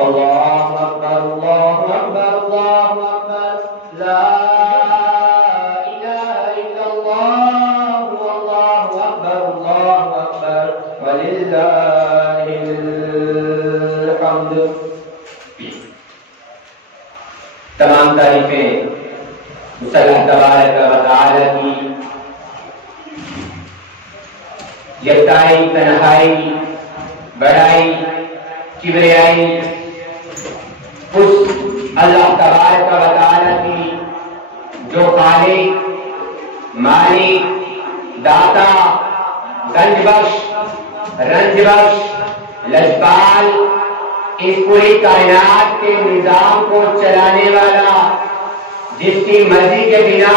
اللہ اکبر اللہ اکبر اللہ اکبر لا الہ الا اللہ اللہ اکبر وللہ الحمد۔ تمام تعریفیں اس اللہ تبارک و تعالی کی، یکتائی، تنہائی، بڑائی، کبریائی اس اللہ تبارک و تعالی کی جو خالق، مالک، داتا، گنج بخش، رنج بخش، لجپال، اس پوری کائنات کے نظام کو چلانے والا، جس کی مرضی کے بنا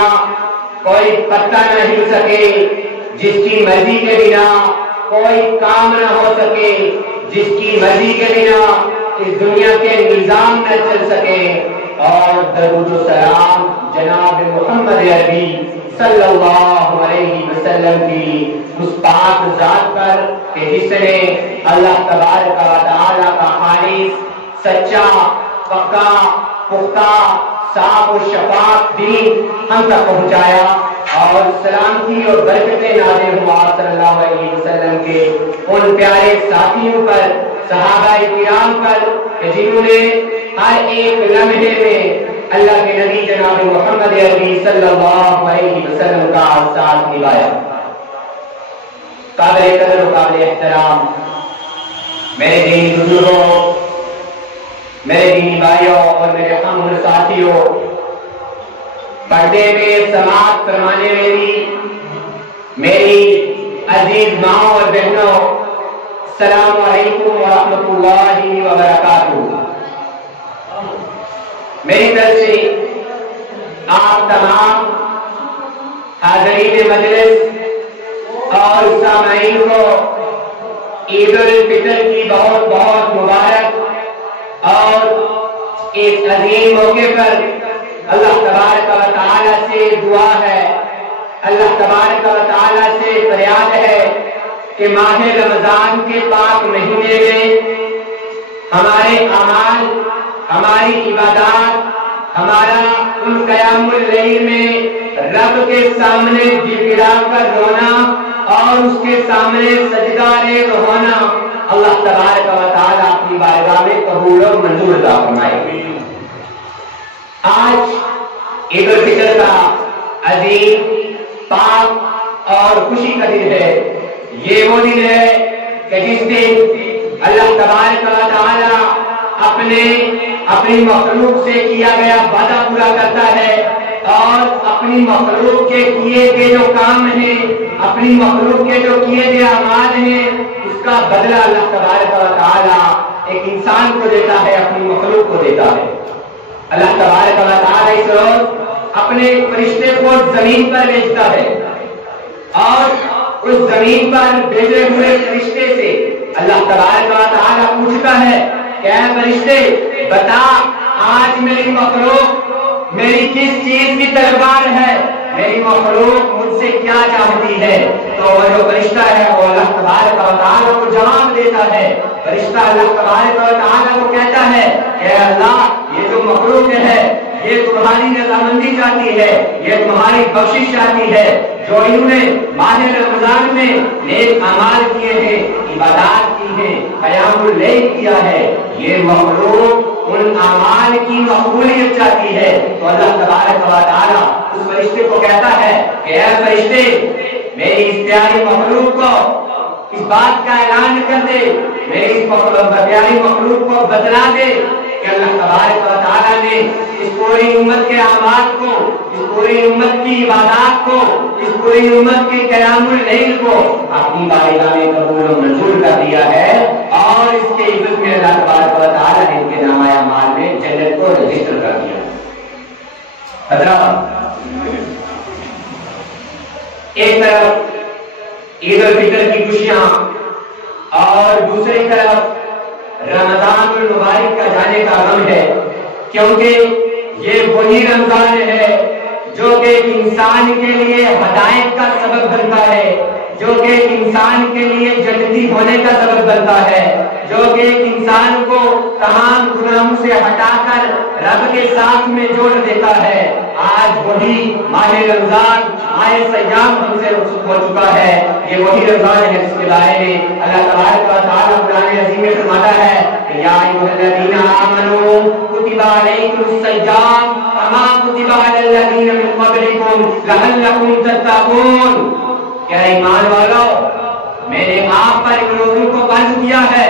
کوئی پتہ نہ ہل سکے، جس کی مرضی کے بنا کوئی کام نہ ہو سکے، جس کی مرضی کے بنا اس دنیا کے نظام نہ چل سکے، اور درود و سلام جناب محمد عربی صلی اللہ علیہ وسلم کی اس پاک ذات پر کہ جس نے اللہ تبارک و تعالی کا خالص، سچا، پکا، پختہ، صاف و شفاف دین ہم تک پہنچایا، اور سلامتی اور برکتیں نازل ہوا صلی اللہ علیہ وسلم کے ان پیارے ساتھیوں پر، صحابہ کرام پر کہ جنہوں نے ہر ایک لمحے میں اللہ کے نبی جناب محمد عربی صلی اللہ علیہ وسلم کا ساتھ نبھایا۔ قابل قدر و قابل احترام میرے دینی بزرگوں، میرے دینی بھائیوں اور میرے ہم عمر ساتھیوں، پردے میں سماعت فرمانے میری عزیز ماؤں اور بہنوں، السلام علیکم ورحمۃ اللہ وبرکاتہ۔ میری طرف سے آپ تمام حاضرین مجلس اور سامعین کو عید الفطر کی بہت بہت مبارک، اور اس عظیم موقع پر اللہ تبارک و تعالی سے دعا ہے، اللہ تبارک و تعالی سے فریاد ہے کہ ماہ رمضان کے پاک مہینے میں ہمارے اعمال، ہماری عبادات، ہمارا ان قیام اللیل میں رب کے سامنے گر گرا کر رونا اور اس کے سامنے سجدہ ریز ہونا اللہ تبارک و تعالی اپنی بارگاہ میں قبول و منظور عطا فرمائے۔ آج عید الفطر کا عظیم، پاک اور خوشی کا دن ہے۔ یہ وہ دن ہے کہ جس دن اللہ تبارک و تعالی اپنی مخلوق سے کیا گیا وعدہ پورا کرتا ہے، اور اپنی مخلوق کے کیے گئے جو کام ہیں، اپنی مخلوق کے جو کیے گئے اعمال ہیں، اس کا بدلہ اللہ تبارک و تعالی ایک انسان کو دیتا ہے، اپنی مخلوق کو دیتا ہے۔ اللہ تبارک و تعالی اس روز اپنے فرشتے کو زمین پر بھیجتا ہے، اور اس زمین پر بھیجے ہوئے فرشتے سے اللہ تبارک و تعالی پوچھتا ہے کہ اے فرشتے بتا، آج میری مخلوق میری کس چیز کی طلبگار ہے، میری مخلوق مجھ سے کیا چاہتی ہے؟ تو وہ جو فرشتہ ہے وہ اللہ تبارک و تعالی کو جواب دیتا ہے۔ فرشتہ اللہ تبارک و تعالی کو کہتا ہے کہ اے اللہ، یہ جو مخلوق ہے یہ تمہاری رضامندی چاہتی ہے، یہ تمہاری بخشش چاہتی ہے، جو انہوں نے ماہ رمضان میں نیک اعمال کیے ہیں، عبادات کی ہیں، قیام اللیل کیا ہے، یہ مخلوق ان اعمال کی مقبولیت چاہتی ہے۔ تو اللہ تبارک و تعالی اس فرشتے کو کہتا ہے کہ اے فرشتے، میری اس پیاری مخلوق کو اس بات کا اعلان کر دے، میری اس پیاری مخلوق کو بتلا دے کہ اللہ تبارک و تعالی نے اس پوری امت کے اعمال کو، اس پوری امت کی عبادات کو، اس پوری امت کے قیام اللیل کو اپنی بارگاہ میں قبول و منظور کر دیا ہے، اور اس کے عزت میں اللہ تبارک و تعالی نے ان کے نامہ اعمال میں جنت کو رجسٹر کر دیا۔ حضرات، ایک طرف عید الفطر کی خوشیاں، اور دوسری طرف رمضان المبارک کا جانے کا غم ہے، کیونکہ یہ وہی رمضان ہے جو کہ ایک انسان کے لیے ہدایت کا سبب بنتا ہے، جو کہ ایک انسان کے لیے جنتی ہونے کا سبب بنتا ہے، جو کہ ایک انسان کو تمام گناہوں سے ہٹا کر رب کے ساتھ میں جوڑ دیتا ہے، آج وہی ماہ رمضان، ماہ سیام ہم سے رخصت ہو چکا ہے۔ یہ وہی رمضان ہے جس کے بارے میں اللہ تبارک و تعالیٰ قرآن عظیم میں فرماتا ہے کہ یا ایھا الذین آمنوا کتب علیکم الصیام کما کتب علی الذین من قبلکم لعلکم تتقون۔ کیا ایمان والو، میں نے آپ پر ان روزوں کو فرض کیا ہے،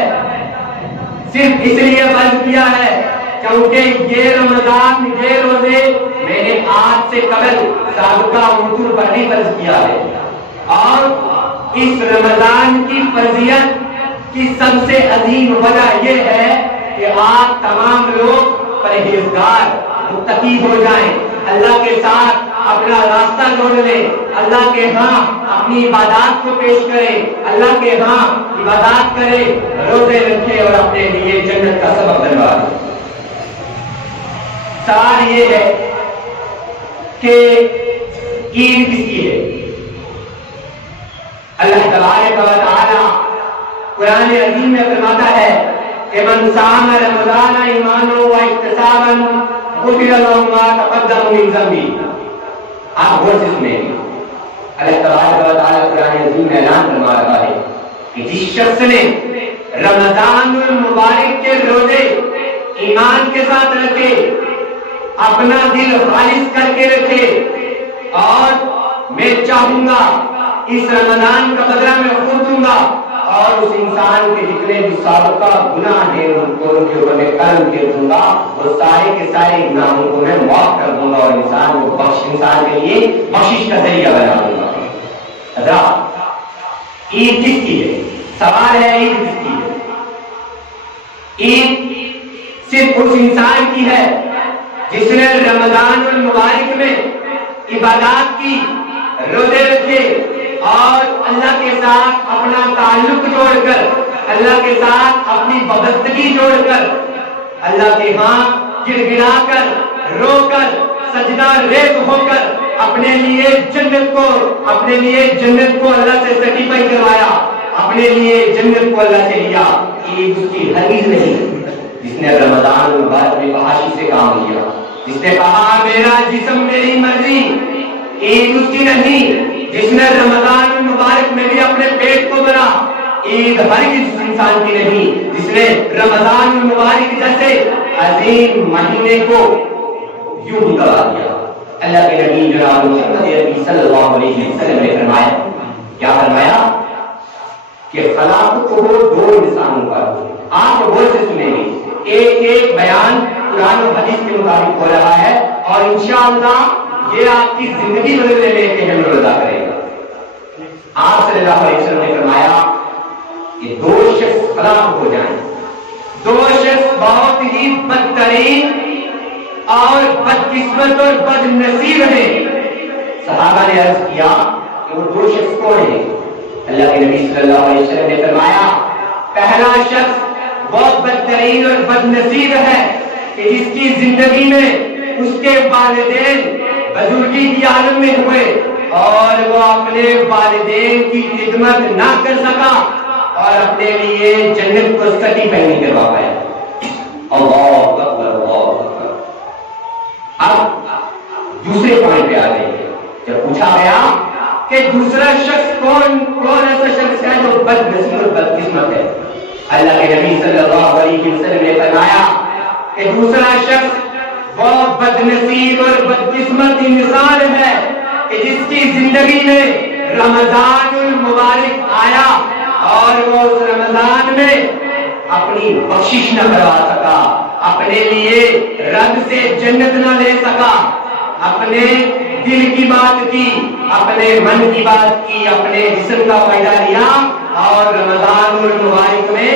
صرف اس لیے فرض کیا ہے کیونکہ یہ رمضان، یہ روزے میں نے آپ سے قبل سابقہ امور پر نہیں فرض کیا ہے، اور اس رمضان کی فرضیت کی سب سے عظیم وجہ یہ ہے کہ آپ تمام لوگ پرہیزگار متقی ہو جائیں، اللہ کے ساتھ اپنا راستہ جوڑ لیں، اللہ کے ہاں اپنی عبادات کو پیش کریں، اللہ کے ہاں عبادات کریں، روزے رکھیں اور اپنے لیے جنت کا سبب بنوا دیں۔ سوال یہ ہے کہ عید کس کی ہے؟ اللہ تبارک و تعالی قرآن عظیم میں فرماتا ہے کہ من صام رمضان ایمانا و احتسابا غفر له ما تقدم من ذنبه۔ آپ غور سے سنیں، اللہ تبارک و تعالی قرآن عظیم میں اعلان فرما رہا ہے کہ جس شخص نے رمضان المبارک کے روزے ایمان کے ساتھ رکھے، اپنا دل خالص کر کے رکھے، اور میں چاہوں گا اس رمضان کا بدلہ میں خود دوں گا، اور اس انسان کے جتنے بھی سابقہ گناہ ہیں ان کو ان کے اوپر میں کرم کے دوں گا، وہ سارے کے سارے گناہوں کو میں معاف کر دوں گا اور انسان کو انسان کے لیے بخشش کا ذریعہ بنا دوں گا۔ حضرات، عید کس کی ہے؟ سوال ہے عید کس کی ہے؟ عید صرف اس انسان کی ہے جس نے رمضان المبارک میں عبادات کی، روزے رکھے اور اللہ کے ساتھ اپنا تعلق جوڑ کر، اللہ کے ساتھ اپنی وابستگی جوڑ کر، اللہ کے ہاں گر گرا کر، رو کر، سجدہ ریز ہو کر اپنے لیے جنت کو اللہ سے سرٹیفائی کروایا، اپنے لیے جنت کو اللہ سے لیا۔ عید اس کی ہرگز نہیں جس نے رمضان المبارک میں فحاشی سے کام لیا، جس نے کہا میرا جسم میری مرضی۔ عید اس کی نہیں جس نے رمضان المبارک میں بھی اپنے پیٹ کو بنا۔ عید ہرگز اس انسان کی نہیں جس نے رمضان المبارک جیسے عظیم مہینے کو یوں ہی گوا دیا۔ اللہ کے نبی جناب محمد عربی صلی اللہ علیہ وسلم نے فرمایا، کیا فرمایا کہ خلافت کو دو انسانوں پر، آپ غور سے سنیں گے، ایک بیان قرآن و حدیث کے مطابق ہو رہا ہے، اور انشاءاللہ یہ آپ کی زندگی بدلنے میں اہم رول ادا کرے گا۔ آپ صلی اللہ علیہ وسلم نے فرمایا کہ دو شخص ہلاک ہو جائیں، دو شخص بہت ہی بدترین اور بدقسمت اور بد نصیب ہیں۔ صحابہ نے عرض کیا کہ وہ دو شخص کون ہیں؟ اللہ کے نبی صلی اللہ علیہ وسلم نے فرمایا، پہلا شخص بہت بدترین اور بد نصیب ہے کہ جس کی زندگی میں اس کے والدین بزرگی کی عالم میں ہوئے اور وہ اپنے والدین کی خدمت نہ کر سکا اور اپنے لیے جنت کو سرٹیفائی نہیں کروا پایا۔ اللہ اکبر، اللہ اکبر۔ اب دوسرے پوائنٹ پہ آ گئے، جب پوچھا گیا کہ دوسرا شخص کون ایسا شخص ہے جو بد نصیب اور بدقسمت ہے، اللہ کے نبی صلی اللہ علیہ وسلم نے فرمایا کہ دوسرا شخص بہت بد نصیب اور بدقسمت انسان ہے کہ جس کی زندگی میں رمضان المبارک آیا اور وہ اس رمضان میں اپنی بخشش نہ کروا سکا، اپنے لیے رب سے جنت نہ لے سکا، اپنے دل کی بات کی، اپنے من کی بات کی، اپنے جسم کا فائدہ لیا اور رمضان المبارک میں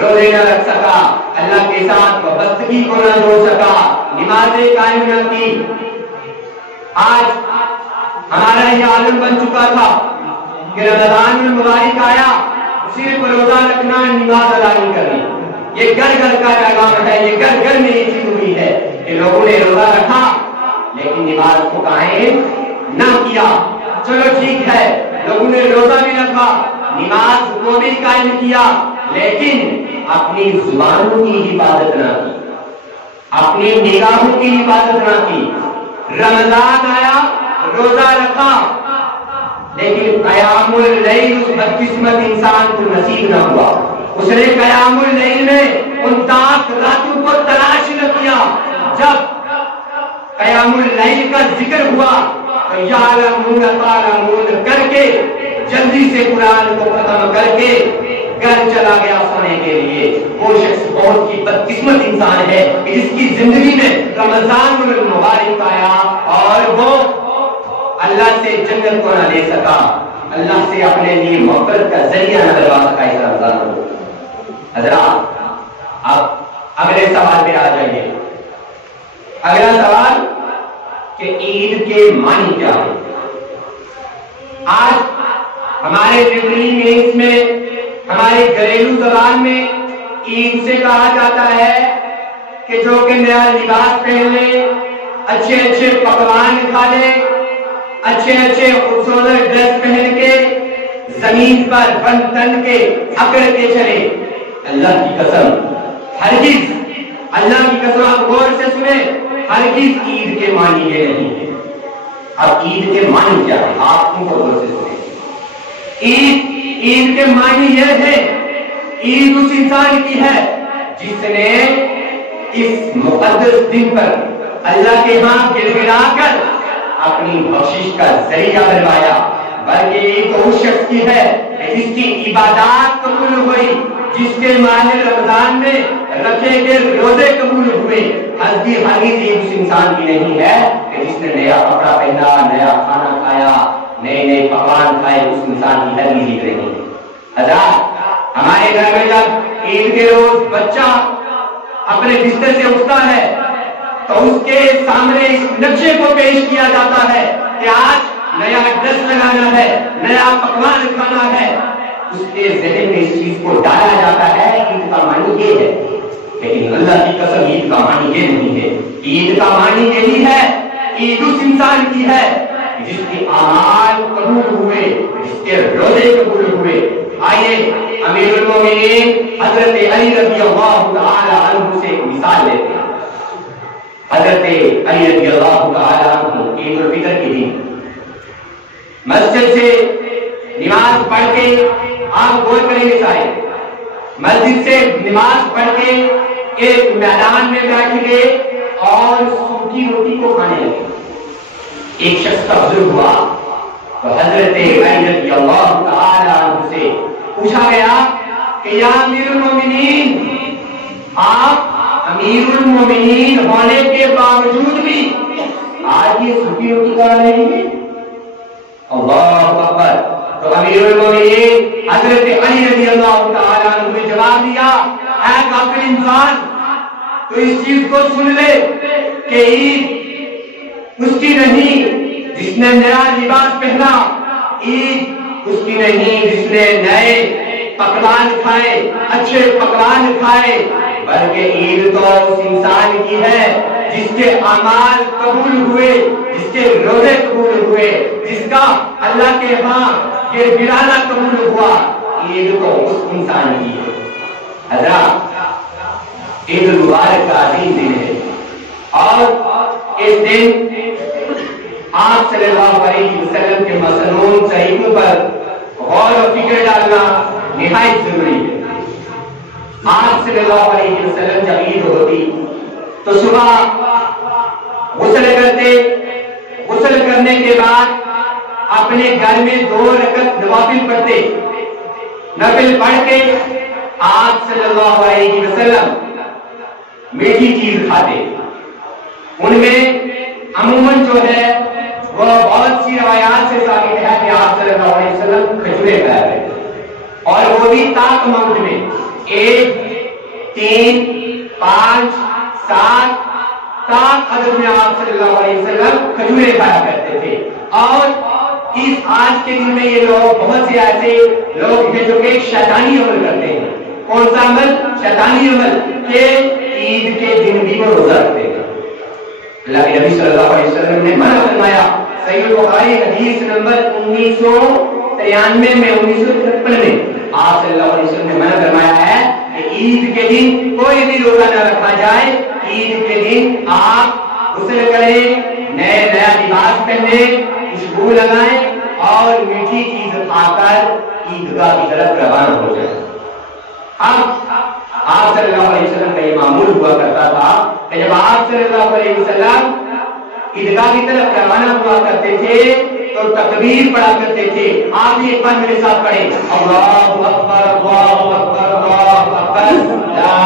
روزے نہ رکھ سکا، اللہ کے ساتھ وابستگی کو نہ جوڑ سکا، نمازیں قائم نہ کی۔ آج ہمارا یہ عالم بن چکا تھا کہ رمضان المبارک آیا، صرف روزہ رکھنا، نماز ادا نہیں کرنی۔ یہ گھر گھر کا پیغام ہے، یہ گھر گھر میں یہ چیز ہوئی ہے کہ لوگوں نے روزہ رکھا لیکن نماز کو قائم نہ کیا۔ چلو ٹھیک ہے، لوگوں نے روزہ بھی رکھا، نماز کو بھی قائم کیا، لیکن اپنی زبانوں کی حفاظت نہ کی، اپنی نگاہوں کی حفاظت نہ کی۔ رمضان آیا، روزہ رکھا، لیکن قیام اللیل اس بدقسمت انسان کو نصیب نہ ہوا۔ اس نے قیام اللیل میں ان تاک راتوں کو تلاش نہ کیا۔ جب قیام اللیل کا ذکر ہوا تو یعلمون تعلمون کر کے جلدی سے قرآن کو ختم کر کے گھر چلا گیا سونے کے لیے۔ وہ شخص بہت ہی بدقسمت انسان ہے کہ جس کی زندگی میں رمضان المبارک آیا اور وہ اللہ سے جنت کو نہ لے سکا، اللہ سے اپنے لیے محبت کا ذریعہ نہ بنوا سکا اس رمضان کو۔ حضرات اب اگلے سوال پہ آ جائیے۔ اگلا سوال کہ عید کے معنی کیا ہے؟ آج ہمارے فطری مینس میں، ہماری گھریلو زبان میں عید سے کہا جاتا ہے کہ جو کہ نیا لباس پہن لے، اچھے اچھے پکوان کھا لے، اچھے اچھے خوبصورت ڈریس پہن کے زمین پر بن تن کے اکڑ کے چلے۔ اللہ کی قسم، ہرگز، اللہ کی قسم آپ غور سے سنیں، ہرگز عید کے معنی یہ نہیں ہے۔ اب عید کے معنی کیا ہے؟ آپ ان کو غور سے سنیں۔ عید کے معنی یہ ہے، عید اس انسان کی ہے جس نے اس مقدس دن پر اللہ کے ہاں گر گرا کر اپنی بخشش کا ذریعہ بنوایا، بلکہ عید تو اس شخص کی ہے جس کی عبادات قبول ہوئی، جس کے ماہ رمضان میں رکھے گئے روزے قبول ہوئے۔ ہرگز عید اس انسان کی نہیں ہے کہ جس نے نیا کپڑا پہنا، نیا کھانا کھایا، نئے نئے پکوان کھائے، اس انسان کی ہرگز عید نہیں۔ حضرات ہمارے گھر میں جب عید کے روز بچہ اپنے بستر سے اٹھتا ہے تو اس کے سامنے اس نقشے کو پیش کیا جاتا ہے کہ آج نیا ڈریس لگانا ہے، نیا پکوان کھانا ہے۔ اس کے ذہن میں اس چیز کو ڈالا جاتا ہے۔ عید کا معنی یہ ہے، لیکن اللہ کی قسم عید کا معنی یہ نہیں ہے۔ عید کا معنی یہی ہے، عید اس انسان کی ہے جس کے اعمال قبول ہوئے، جس کے روزے قبول ہوئے۔ آئیے امیر المومنین حضرت علی رضی اللہ تعالی عنہ سے ایک مثال لیتے ہیں۔ حضرت علی رضی اللہ تعالی عنہ عید الفطر کے دن مسجد سے نماز پڑھ کے، آپ غور کریں گے سارے، مسجد سے نماز پڑھ کے ایک میدان میں بیٹھ گئے اور سوکھی روٹی کو کھانے لگے۔ ایک شخص کا بزرگ ہوا تو حضرت علی رضی اللہ تعالی عنہ سے پوچھا گیا کہ یا امیر المومنین، آپ امیر المومنین ہونے کے باوجود بھی آج یہ سوکھی روٹی کھا رہے ہیں؟ اللہ اکبر۔ تو امیر المومنین حضرت علی رضی اللہ تعالی عنہ نے جواب دیا، اے کافر انسان، تو اس چیز کو سن لے کہ عید اس کی نہیں جس نے نیا لباس پہنا، عید اس کی نہیں جس نے نئے پکوان کھائے، اچھے پکوان کھائے، بلکہ عید تو اس انسان کی ہے جس کے اعمال قبول ہوئے، جس کے روزے قبول ہوئے، جس کا اللہ کے ہاں یہ گرانا قبول ہوا۔ عید تو اس انسان کی ہے۔ حضرات عید المبارک کا عظیم دن ہے اور اس دن آپ صلی اللہ علیہ وسلم کے مسنون صحیفوں پر غور و فکر ڈالنا نہایت ضروری ہے۔ آپ صلی اللہ علیہ وسلم جب عید ہوتی تو صبح غسل کرتے، غسل کرنے کے بعد اپنے گھر میں 2 رکعت نوافل پڑھتے، نفل پڑھ کے آپ صلی اللہ علیہ وسلم میٹھی چیز کھاتے۔ ان میں عموماً جو ہے وہ بہت سی روایات سے ثابت ہے کہ آپ صلی اللہ علیہ وسلم کھجورے کھایا کرتے، اور وہ بھی تاک اماؤنٹ میں 1 3 5 7 تاک عدد میں آپ صلی اللہ علیہ وسلم کھجورے کھایا کرتے تھے۔ اور اس آج کے دن میں یہ لوگ، بہت سے ایسے لوگ ہیں جو کہ شیطانی عمل کرتے ہیں۔ کون سا عمل؟ شیطانی عمل، کہ عید کے دن بھی وہ روزہ رکھتے ہیں۔ اللہ کے نبی صلی اللہ علیہ وسلم نے منع فرمایا، صحیح البخاری حدیث نمبر 1900 1993 میں 1953 میں آپ صلی اللہ علیہ وسلم نے منع فرمایا ہے کہ عید کے دن کوئی بھی روزہ نہ رکھا جائے. عید کے دن آپ غسل کریں, نیا لباس پہنیں, خوشبو لگائیں اور میٹھی چیز کھا کر عیدگاہ کی طرف روانہ ہو جائیں. اب آپ صلی اللہ علیہ وسلم کا یہ معمول ہوا کرتا تھا کہ جب آپ صلی اللہ علیہ وسلم عیدگاہ کی طرف روانہ ہوا کرتے تھے تو تکبیر پڑھا کرتے تھے. آپ ایک بار میرے ساتھ پڑھیں, اللہ اکبر اللہ اکبر اللہ اکبر لا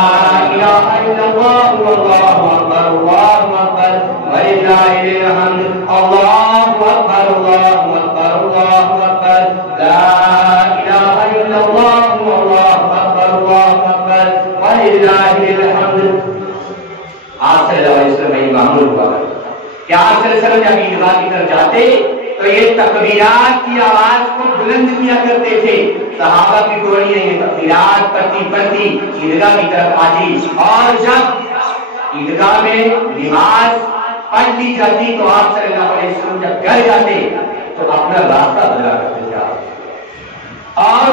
الہ الا اللہ واللہ اکبر اللہ اکبر وللہ الحمد اللہ اکبر اللہ اکبر اللہ اکبر لا الہ الا اللہ واللہ اکبر اللہ اکبر وللہ الحمد. آپ صلی اللہ علیہ وسلم یہ معمول ہوا کہ آپ صلی اللہ علیہ وسلم جب عیدگاہ کی طرف جاتے تو یہ تکبیرات کی آواز کو بلند کیا کرتے تھے. صحابہ کی ٹولیاں یہ تکبیرات پڑھتی پڑھتی عیدگاہ کی طرف آتی, اور جب عیدگاہ میں نماز پڑھ لی جاتی تو آپ صلی اللہ علیہ وسلم جب گھر جاتے تو اپنا راستہ بدلا کرتے تھے. اور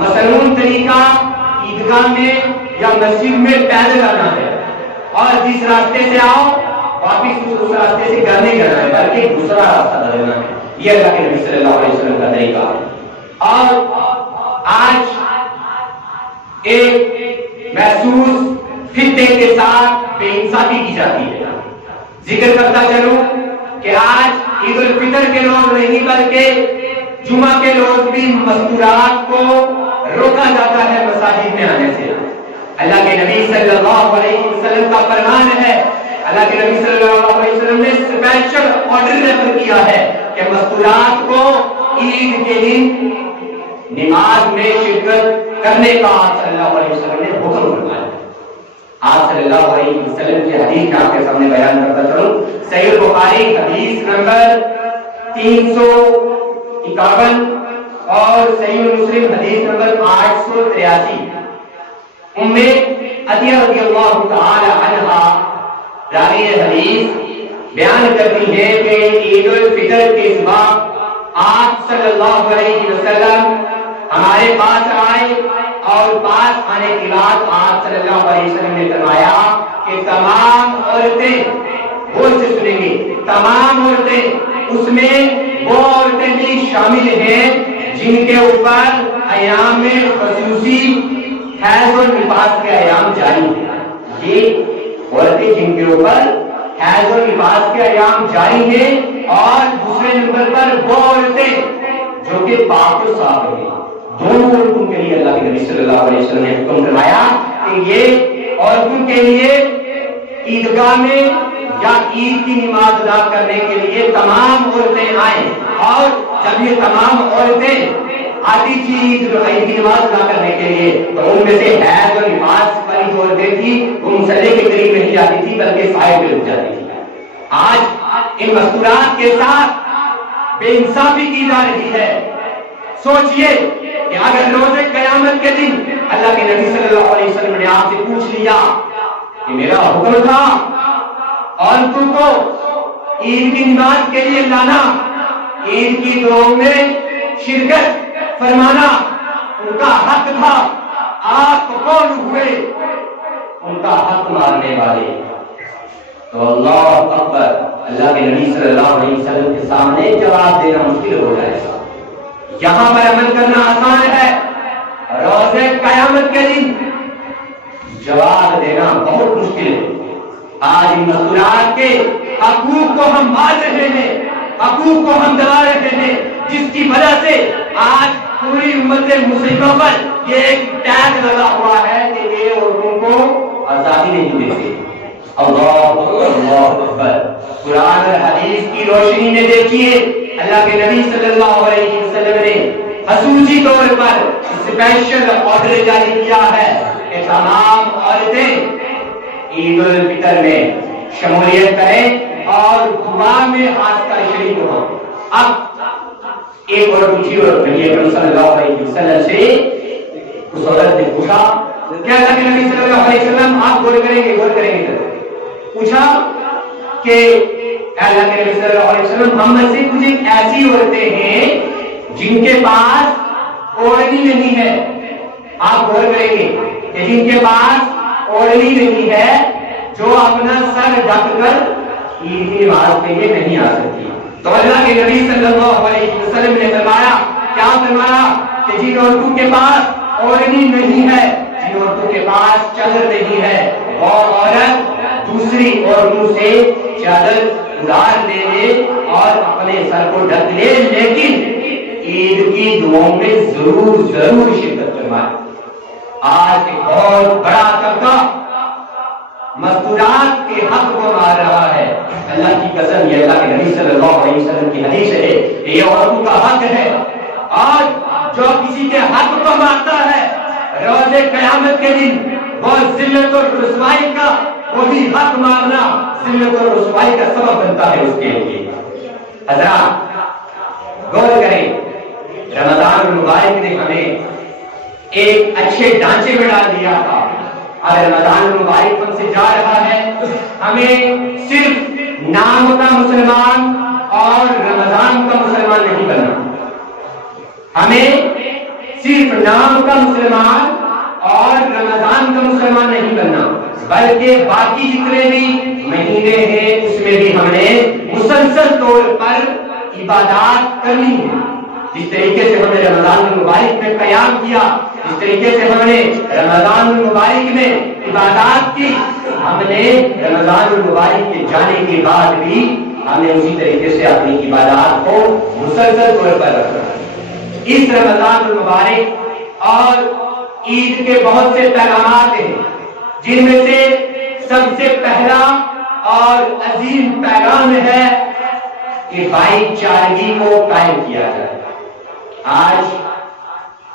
مسنون طریقہ عیدگاہ میں یا مسجد میں پیدل آنا ہے, اور جس راستے سے آؤ واپس اس راستے سے گھر نہیں جانا ہے بلکہ دوسرا راستہ بدلنا ہے. یہ اللہ کے نبی صلی اللہ علیہ وسلم کا طریقہ ہے. اور آج ایک محسوس فتنے کے ساتھ بے انصافی کی جاتی ہے. ذکر کرتا چلوں کہ آج عید الفطر کے روز نہیں بلکہ جمعہ کے روز بھی مستورات کو روکا جاتا ہے مساجد میں آنے سے. اللہ کے نبی صلی اللہ علیہ وسلم کا فرمان ہے, اللہ کے نبی صلی اللہ علیہ وسلم نے اسپیشل آرڈر ریفر کیا ہے کہ مستورات کو عید کے دن نماز میں شرکت کرنے کا آپ صلی اللہ علیہ وسلم نے حکم فرمایا. آپ صلی اللہ علیہ وسلم کی حدیث آپ کے سامنے بیان کرتا چلوں. صحیح بخاری حدیث نمبر 351 اور صحیح مسلم حدیث نمبر 883. ام عطیہ رضی اللہ تعالی عنہا راوی حدیث بیان کرتی ہے کہ عید الفطر کے صبح آپ صلی اللہ علیہ وسلم ہمارے پاس آئے, اور پاس آنے کے بعد آپ صلی اللہ علیہ وسلم نے فرمایا کہ تمام عورتیں, غور سے سنیں گے, تمام عورتیں, اس میں وہ عورتیں بھی شامل ہیں جن کے اوپر ایام خصوصی حیض اور نفاس کے ایام جاری ہیں. یہ عورتیں جن کے اوپر حیض اور نفاس کے ایام جاری ہیں, اور دوسرے نمبر پر وہ عورتیں جو کہ پاک و صاف ہیں. دونوں عورتوں کے لیے اللہ کے نبی صلی اللہ علیہ وسلم نے حکم فرمایا کہ یہ عورتوں کے لیے عیدگاہ میں یا عید کی نماز ادا کرنے کے لیے تمام عورتیں آئیں. اور جب یہ تمام عورتیں آتی تھی عید کی نماز ادا کرنے کے لیے تو ان میں سے حیض اور نفاس والی جو عورتیں تھی وہ مصلی کے قریب نہیں جاتی تھی بلکہ سائے پہ رک جاتی تھی. آج ان مستورات کے ساتھ بے انصافی کی جا رہی ہے. سوچئے کہ اگر روز قیامت کے دن اللہ کے نبی صلی اللہ علیہ وسلم نے آپ سے پوچھ لیا کہ میرا حکم تھا عورتوں کو عید کی نماز کے لیے لانا, عید کی دعاؤں میں شرکت فرمانا ان کا حق تھا, آپ کون ہوئے ان کا حق ماننے والے؟ تو اللہ اکبر, اللہ کے نبی صلی اللہ علیہ وسلم کے سامنے جواب دینا مشکل ہو جائے گا. یہاں پر عمل کرنا آسان ہے, روز قیامت کے دن جواب دینا بہت مشکل ہے. آج ان مستورات کے حقوق کو ہم مان رہے ہیں, حقوق کو ہم دبا رہے ہیں, جس کی وجہ سے آج پوری امت مسلموں پر یہ ایک ٹیگ لگا ہوا ہے کہ یہ عورتوں کو آزادی نہیں دیتے. اللہ اکبر. قرآن اور حدیث کی روشنی میں دیکھیے اللہ کے نبی صلی اللہ علیہ وسلم نے خصوصی طور پر اسپیشل آرڈر جاری کیا ہے کہ تمام عورتیں عید الفطر میں شمولیت کریں اور دعا میں خاص کر شریک ہوں. اب ایک اور پوچھی اور نبی اکرم صلی اللہ علیہ وسلم سے اس عورت نے پوچھا کیا اللہ کے نبی صلی اللہ علیہ وسلم آپ غور کریں گے پوچھا کہ اللہ کے نبی صلی اللہ علیہ وسلم ہم میں سے کچھ ایسی عورتیں ہیں جن کے پاس اوڑھنی نہیں ہے، آپ غور کریں گے کہ جن کے پاس اوڑھنی نہیں ہے، جو اپنا سر ڈھک کر عید کی نماز کے لیے نہیں آ سکتی، تو اللہ کے نبی صلی اللہ علیہ وسلم نے فرمایا، کیا فرمایا کہ جن عورتوں کے پاس اوڑھنی نہیں ہے، جن عورتوں کے پاس چادر نہیں ہے، اور عورت دوسری عورتوں سے چادر ادھار لے لے اور اپنے سر کو ڈھک لے، لیکن عید کی دعاؤں میں ضرور شرکت فرمائے۔ آج ایک بہت بڑا طبقہ مستورات کے حق کو مار رہا ہے، اللہ کی قسم، یہ اللہ کے نبی صلی اللہ علیہ وسلم کی حدیث ہے کہ یہ عورتوں کا حق ہے، اور جو کسی کے حق کو مارتا ہے روز قیامت کے دن وہ ذلت اور رسوائی کا، وہی حق مارنا ذلت اور رسوائی کا سبب بنتا ہے اس کے لیے۔ حضرات غور کریں، رمضان المبارک نے ہمیں ایک اچھے ڈھانچے میں ڈال دیا تھا، اگر رمضان المبارک ہم سے جا رہا ہے، ہمیں صرف نام کا مسلمان اور رمضان کا مسلمان نہیں بننا، ہمیں صرف نام کا مسلمان اور رمضان کا مسلمان نہیں بننا، بلکہ باقی جتنے بھی مہینے ہیں اس میں بھی ہم نے مسلسل طور پر عبادات کرنی ہے۔ جس طریقے سے ہم نے رمضان المبارک میں قیام کیا، جس طریقے سے ہم نے رمضان المبارک میں عبادات کی، ہم نے رمضان المبارک کے جانے کے بعد بھی ہم نے اسی طریقے سے اپنی عبادات کو مسلسل طور پر رکھنا۔ اس رمضان المبارک اور عید کے بہت سے پیغامات ہیں، جن میں سے سب سے پہلا اور عظیم پیغام ہے کہ بھائی چارگی کو قائم کیا جائے۔ آج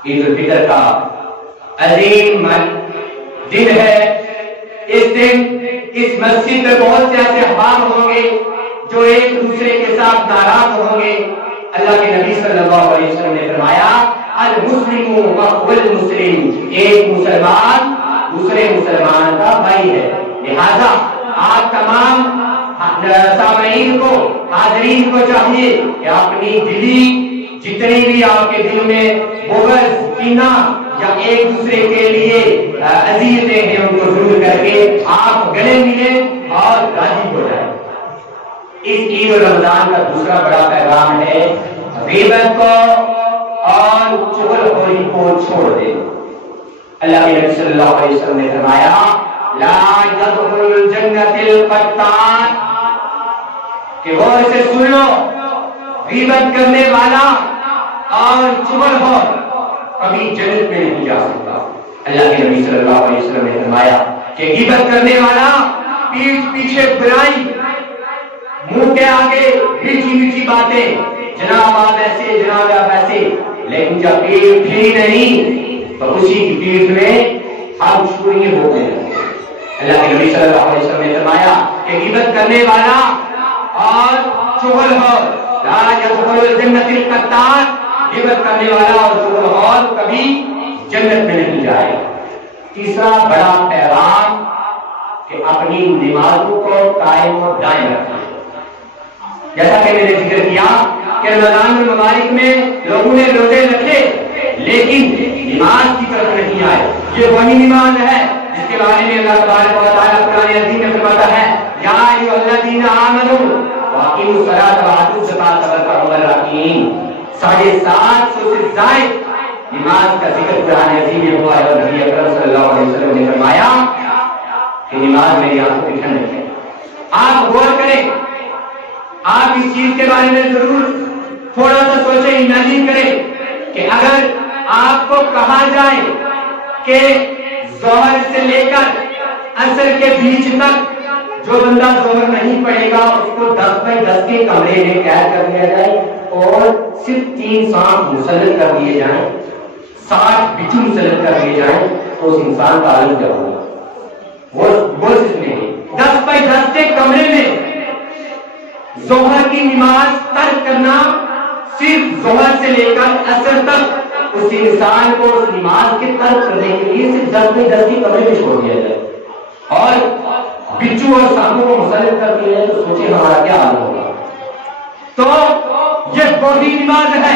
عید الفطر کا عظیم دن ہے، اس دن اس مسجد میں بہت سے ایسے احباب ہوں گے جو ایک دوسرے کے ساتھ ناراض ہوں گے۔ اللہ کے نبی صلی اللہ علیہ وسلم نے فرمایا، المسلم اخو المسلم، ایک مسلمان دوسرے مسلمان کا بھائی ہے۔ لہذا آپ تمام سامعین کو، حاضرین کو چاہیے کہ اپنی دلی جتنی بھی آپ کے دل میں بغض، کینہ یا ایک دوسرے کے لیے اذیتیں ہیں ان کو دور کر کے آپ گلے ملیں اور راضی ہو جائیں۔ اس عید رمضان کا دوسرا بڑا پیغام ہے غیبت کو اور چغلخوری کو چھوڑ دیں۔ اللہ کے نبی صلی اللہ علیہ وسلم نے فرمایا، لا يدخل الجنة القتال، کہ غور سے سن لو، غیبت کرنے والا اور چغلخور کبھی جنت میں نہیں جا سکتا۔ اللہ کے نبی صلی اللہ علیہ وسلم نے فرمایا کہ غیبت کرنے والا پیٹھ پیچھے برائی، منہ کے آگے میٹھی میٹھی باتیں، جناب آپ ایسے، جناب آپ ایسے، لیکن جب پیٹ پھری نہیں تو اسی کی پیٹھ میں ہم چھوڑیے ہوتے ہیں۔ اللہ کے نبی صلی اللہ علیہ وسلم نے فرمایا کہ غیبت کرنے والا اور چغلخور لا يدخل الجنة القتال، غیبت کرنے والا اور چغلخور کبھی جنت میں نہیں جائے۔ تیسرا بڑا پیغام کہ اپنی نمازوں کو قائم و دائم رکھیں۔ جیسا کہ میں نے ذکر کیا کہ رمضان المبارک میں لوگوں نے روزے رکھے لیکن نماز کی طرف نہیں آئے۔ یہ وہی نماز ہے جس کے بارے میں اللہ تبارک و تعالیٰ قرآن عظیم میں فرماتا ہے، یا ایھا الذین آمنوا واقیموا الصلاۃ وآتوا الزکاۃ وارکعوا مع الراکعین۔ 750 سے زائد نماز کا ذکر قرآن عظیم میں ہوا ہے، اور نبی اکرم صلی اللہ علیہ وسلم نے فرمایا کہ نماز میری آنکھوں کی ٹھنڈک ہے۔ آپ غور کریں، آپ اس چیز کے بارے میں ضرور تھوڑا سا سوچیں، امیجن کریں کہ اگر آپ کو کہا جائے کہ ظہر سے لے کر عصر کے بیچ تک جو بندہ ظہر نہیں پڑھے گا اس کو 10x10 کے کمرے میں قید کر دیا جائے اور صرف 3 سانپ مسلط کر دیے جائیں، 60 بچھو مسلط کر دیے جائیں، تو اس انسان کا عالم کیا ہوگا؟ وہ اس میں 10x10 کے کمرے میں ظہر کی نماز ترک کرنا، صرف ظہر سے لے کر عصر تک اس انسان کو اس نماز کے ترک کرنے کے لیے صرف 10x10 کے کمرے میں چھوڑ دیا جائے اور بچھو اور سانپوں کو مسلط کر دیا جائے، تو سوچیں ہمارا کیا حال ہوگا۔ تو یہ وہی نماز ہے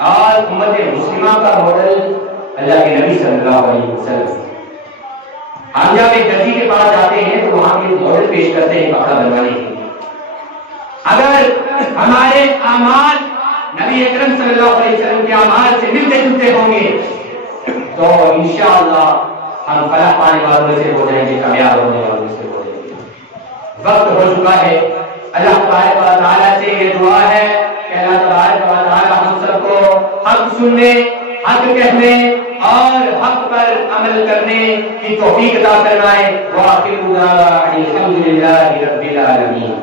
اور امت مسلمہ کا ماڈل اللہ کے نبی صلی اللہ علیہ وسلم. ہم جب ایک درزی کے پاس جاتے ہیں تو وہاں کے ماڈل پیش کرتے ہیں کپڑا بنوانے کے لیے. اگر ہمارے اعمال نبی اکرم صلی اللہ علیہ وسلم کے اعمال سے ملتے جلتے ہوں گے تو انشاءاللہ ہم فلاح پانے والوں سے ہو جائیں گے, کامیاب ہونے والوں سے ہو جائیں گے. وقت ہو چکا ہے. اللہ تبارک و تعالیٰ سے یہ دعا ہے کہ اللہ تبارک و تعالیٰ ہم سب کو حق سننے, حق کہنے اور حق پر عمل کرنے کی توفیق عطا فرمائے. وآخر دعوانا الحمدللہ رب العالمین.